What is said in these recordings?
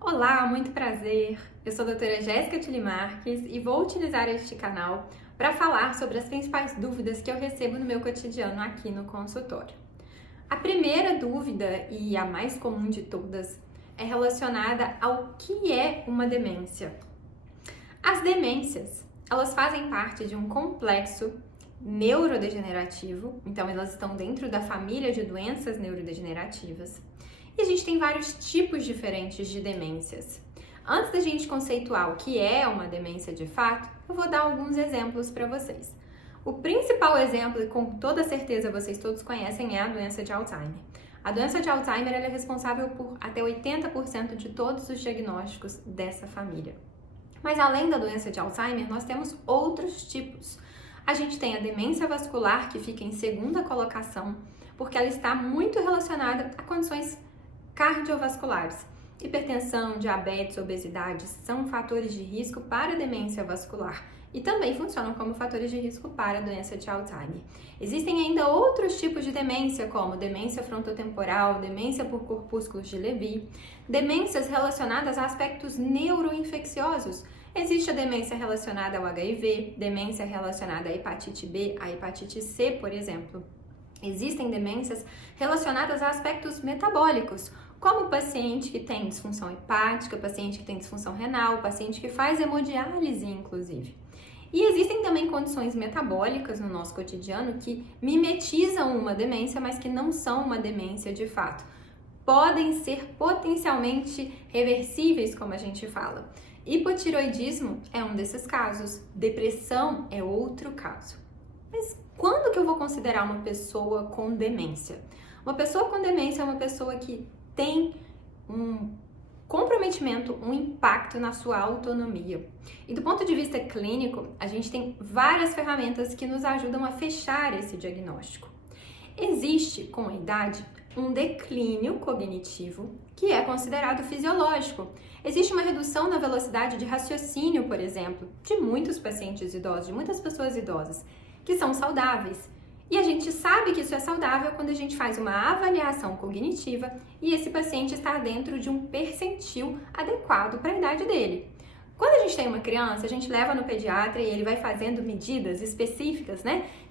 Olá, muito prazer! Eu sou a doutora Jéssica Tille Marques e vou utilizar este canal para falar sobre as principais dúvidas que eu recebo no meu cotidiano aqui no consultório. A primeira dúvida, e a mais comum de todas, é relacionada ao que é uma demência. As demências, elas fazem parte de um complexo neurodegenerativo, então elas estão dentro da família de doenças neurodegenerativas. E a gente tem vários tipos diferentes de demências. Antes da gente conceituar o que é uma demência de fato, eu vou dar alguns exemplos para vocês. O principal exemplo, e com toda certeza vocês todos conhecem, é a doença de Alzheimer. A doença de Alzheimer ela é responsável por até 80% de todos os diagnósticos dessa família. Mas além da doença de Alzheimer, nós temos outros tipos. A gente tem a demência vascular, que fica em segunda colocação, porque ela está muito relacionada a condições cardiovasculares. Hipertensão, diabetes, obesidade são fatores de risco para a demência vascular e também funcionam como fatores de risco para a doença de Alzheimer. Existem ainda outros tipos de demência, como demência frontotemporal, demência por corpúsculos de Lewy, demências relacionadas a aspectos neuroinfecciosos. Existe a demência relacionada ao HIV, demência relacionada à hepatite B, à hepatite C, por exemplo. Existem demências relacionadas a aspectos metabólicos, como o paciente que tem disfunção hepática, paciente que tem disfunção renal, paciente que faz hemodiálise, inclusive. E existem também condições metabólicas no nosso cotidiano que mimetizam uma demência, mas que não são uma demência de fato. Podem ser potencialmente reversíveis, como a gente fala. Hipotiroidismo é um desses casos, depressão é outro caso. Mas quando que eu vou considerar uma pessoa com demência? Uma pessoa com demência é uma pessoa que tem um comprometimento, um impacto na sua autonomia. E do ponto de vista clínico, a gente tem várias ferramentas que nos ajudam a fechar esse diagnóstico. Existe, com a idade, um declínio cognitivo que é considerado fisiológico. Existe uma redução na velocidade de raciocínio, por exemplo, de muitos pacientes idosos, de muitas pessoas idosas, que são saudáveis. E a gente sabe que isso é saudável quando a gente faz uma avaliação cognitiva e esse paciente está dentro de um percentil adequado para a idade dele. Quando a gente tem uma criança, a gente leva no pediatra e ele vai fazendo medidas específicas,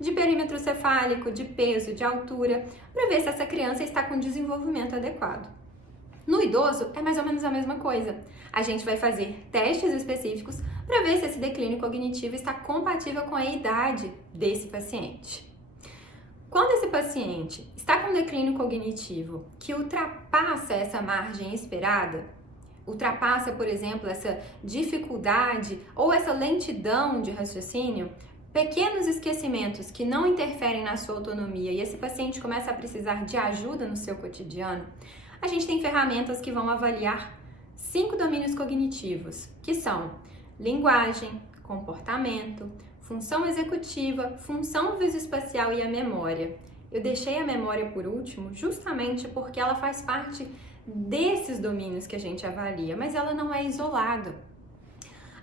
de perímetro cefálico, de peso, de altura, para ver se essa criança está com desenvolvimento adequado. No idoso, é mais ou menos a mesma coisa. A gente vai fazer testes específicos para ver se esse declínio cognitivo está compatível com a idade desse paciente. Quando esse paciente está com declínio cognitivo que ultrapassa essa margem esperada, ultrapassa, por exemplo, essa dificuldade ou essa lentidão de raciocínio, pequenos esquecimentos que não interferem na sua autonomia e esse paciente começa a precisar de ajuda no seu cotidiano, a gente tem ferramentas que vão avaliar 5 domínios cognitivos, que são linguagem, comportamento, função executiva, função visoespacial e a memória. Eu deixei a memória por último justamente porque ela faz parte desses domínios que a gente avalia, mas ela não é isolada.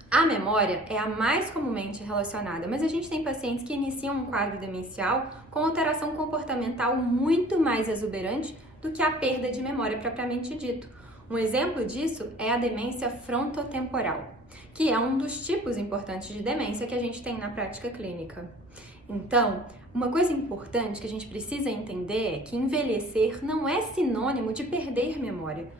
A memória é a mais comumente relacionada, mas a gente tem pacientes que iniciam um quadro demencial com alteração comportamental muito mais exuberante do que a perda de memória propriamente dito. Um exemplo disso é a demência frontotemporal, que é um dos tipos importantes de demência que a gente tem na prática clínica. Então, uma coisa importante que a gente precisa entender é que envelhecer não é sinônimo de perder memória.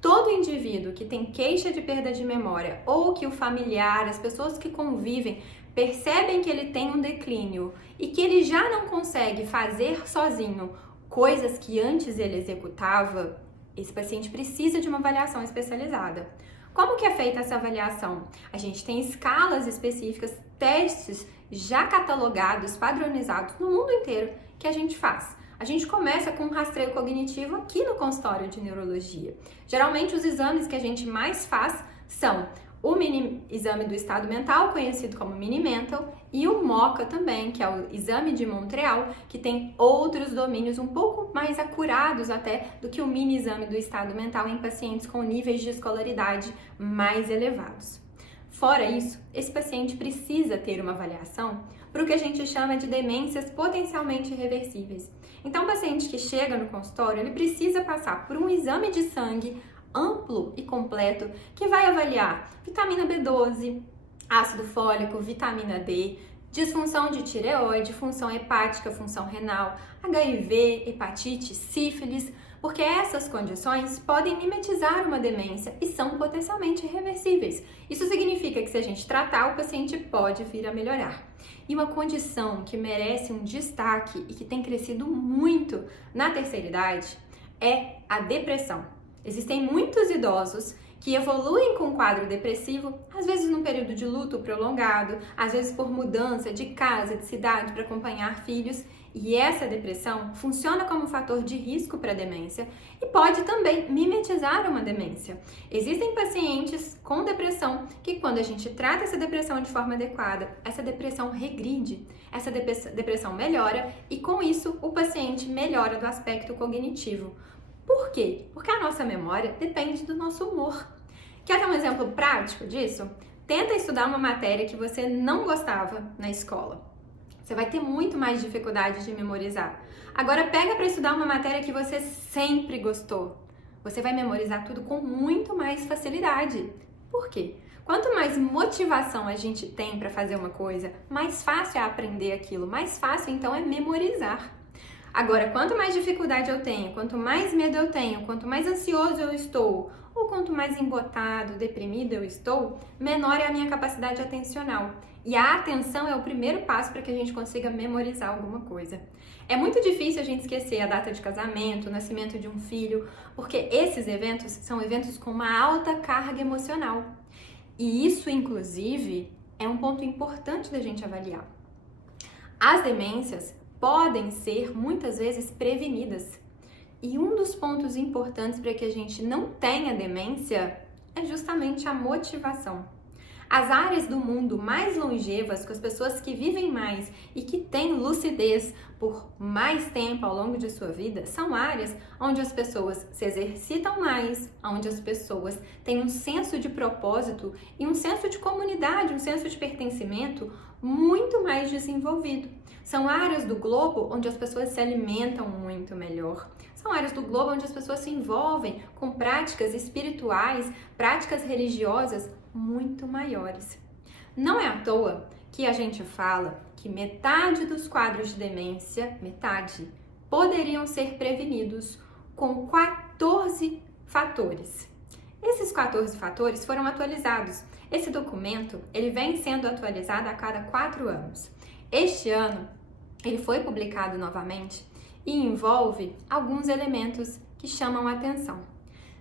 Todo indivíduo que tem queixa de perda de memória ou que o familiar, as pessoas que convivem, percebem que ele tem um declínio e que ele já não consegue fazer sozinho coisas que antes ele executava, esse paciente precisa de uma avaliação especializada. Como que é feita essa avaliação? A gente tem escalas específicas, testes já catalogados, padronizados no mundo inteiro que a gente faz. A gente começa com um rastreio cognitivo aqui no consultório de neurologia. Geralmente os exames que a gente mais faz são o mini exame do estado mental, conhecido como Mini-Mental, e o MoCA também, que é o exame de Montreal, que tem outros domínios um pouco mais acurados até do que o mini exame do estado mental em pacientes com níveis de escolaridade mais elevados. Fora isso, esse paciente precisa ter uma avaliação para o que a gente chama de demências potencialmente reversíveis. Então, o paciente que chega no consultório, ele precisa passar por um exame de sangue amplo e completo que vai avaliar vitamina B12, ácido fólico, vitamina D, disfunção de tireoide, função hepática, função renal, HIV, hepatite, sífilis, porque essas condições podem mimetizar uma demência e são potencialmente reversíveis. Isso significa que se a gente tratar, o paciente pode vir a melhorar. E uma condição que merece um destaque e que tem crescido muito na terceira idade é a depressão. Existem muitos idosos que evoluem com quadro depressivo, às vezes num período de luto prolongado, às vezes por mudança de casa, de cidade para acompanhar filhos, e essa depressão funciona como um fator de risco para a demência e pode também mimetizar uma demência. Existem pacientes com depressão que, quando a gente trata essa depressão de forma adequada, essa depressão regride, essa depressão melhora e, com isso, o paciente melhora do aspecto cognitivo. Por quê? Porque a nossa memória depende do nosso humor. Quer ter um exemplo prático disso? Tenta estudar uma matéria que você não gostava na escola. Você vai ter muito mais dificuldade de memorizar. Agora pega para estudar uma matéria que você sempre gostou. Você vai memorizar tudo com muito mais facilidade. Por quê? Quanto mais motivação a gente tem para fazer uma coisa, mais fácil é aprender aquilo, mais fácil então é memorizar. Agora, quanto mais dificuldade eu tenho, quanto mais medo eu tenho, quanto mais ansioso eu estou, ou quanto mais embotado, deprimido eu estou, menor é a minha capacidade atencional. E a atenção é o primeiro passo para que a gente consiga memorizar alguma coisa. É muito difícil a gente esquecer a data de casamento, o nascimento de um filho, porque esses eventos são eventos com uma alta carga emocional. E isso, inclusive, é um ponto importante da gente avaliar. As demências podem ser muitas vezes prevenidas. E um dos pontos importantes para que a gente não tenha demência é justamente a motivação. As áreas do mundo mais longevas, com as pessoas que vivem mais e que têm lucidez por mais tempo ao longo de sua vida, são áreas onde as pessoas se exercitam mais, onde as pessoas têm um senso de propósito e um senso de comunidade, um senso de pertencimento muito mais desenvolvido. São áreas do globo onde as pessoas se alimentam muito melhor. São áreas do globo onde as pessoas se envolvem com práticas espirituais, práticas religiosas muito maiores. Não é à toa que a gente fala que metade dos quadros de demência, metade, poderiam ser prevenidos com 14 fatores. Esses 14 fatores foram atualizados. Esse documento, ele vem sendo atualizado a cada 4 anos. Este ano, ele foi publicado novamente e envolve alguns elementos que chamam a atenção.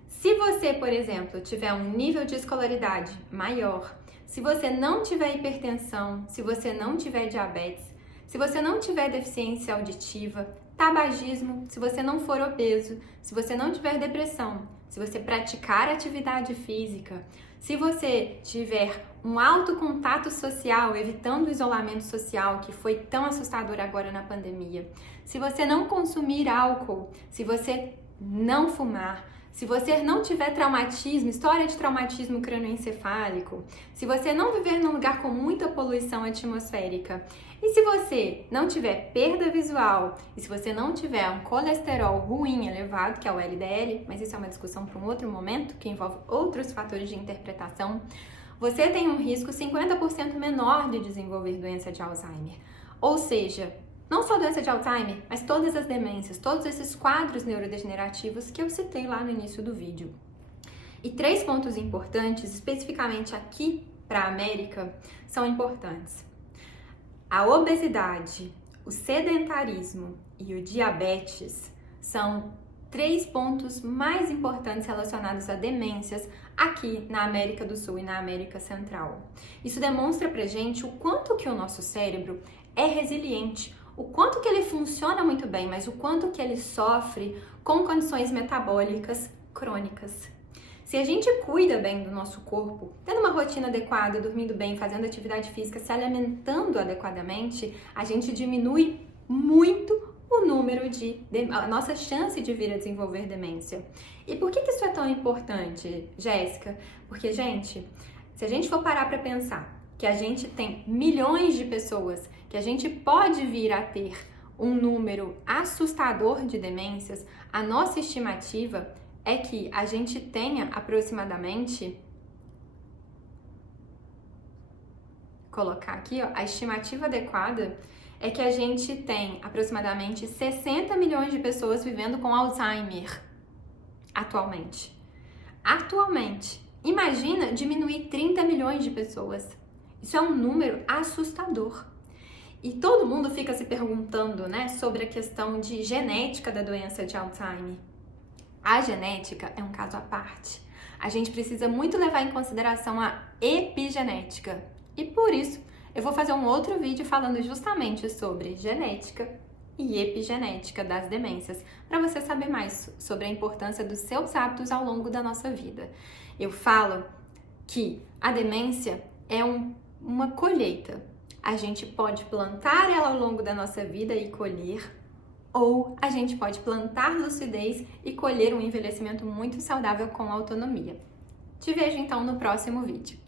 Se você, por exemplo, tiver um nível de escolaridade maior, se você não tiver hipertensão, se você não tiver diabetes, se você não tiver deficiência auditiva, tabagismo, se você não for obeso, se você não tiver depressão, se você praticar atividade física, se você tiver um alto contato social, evitando o isolamento social que foi tão assustador agora na pandemia, se você não consumir álcool, se você não fumar, se você não tiver traumatismo, história de traumatismo crânioencefálico, se você não viver num lugar com muita poluição atmosférica, e se você não tiver perda visual, e se você não tiver um colesterol ruim elevado, que é o LDL, mas isso é uma discussão para um outro momento, que envolve outros fatores de interpretação, você tem um risco 50% menor de desenvolver doença de Alzheimer. Ou seja, não só doença de Alzheimer, mas todas as demências, todos esses quadros neurodegenerativos que eu citei lá no início do vídeo. E 3 pontos importantes, especificamente aqui para a América, são importantes. A obesidade, o sedentarismo e o diabetes são 3 pontos mais importantes relacionados a demências aqui na América do Sul e na América Central. Isso demonstra pra gente o quanto que o nosso cérebro é resiliente, o quanto que ele funciona muito bem, mas o quanto que ele sofre com condições metabólicas crônicas. Se a gente cuida bem do nosso corpo, tendo uma rotina adequada, dormindo bem, fazendo atividade física, se alimentando adequadamente, a gente diminui muito o número a nossa chance de vir a desenvolver demência. E por que isso é tão importante, Jéssica? Porque, gente, se a gente for parar para pensar que a gente tem milhões de pessoas, que a gente pode vir a ter um número assustador de demências, a nossa estimativa é que a gente tenha aproximadamente, colocar aqui, ó, a estimativa adequada é que a gente tem aproximadamente 60 milhões de pessoas vivendo com Alzheimer atualmente. Atualmente. Imagina diminuir 30 milhões de pessoas. Isso é um número assustador. E todo mundo fica se perguntando, né, sobre a questão de genética da doença de Alzheimer. A genética é um caso à parte. A gente precisa muito levar em consideração a epigenética. E por isso, eu vou fazer um outro vídeo falando justamente sobre genética e epigenética das demências, para você saber mais sobre a importância dos seus hábitos ao longo da nossa vida. Eu falo que a demência é uma colheita. A gente pode plantar ela ao longo da nossa vida e colher, ou a gente pode plantar lucidez e colher um envelhecimento muito saudável com autonomia. Te vejo então no próximo vídeo.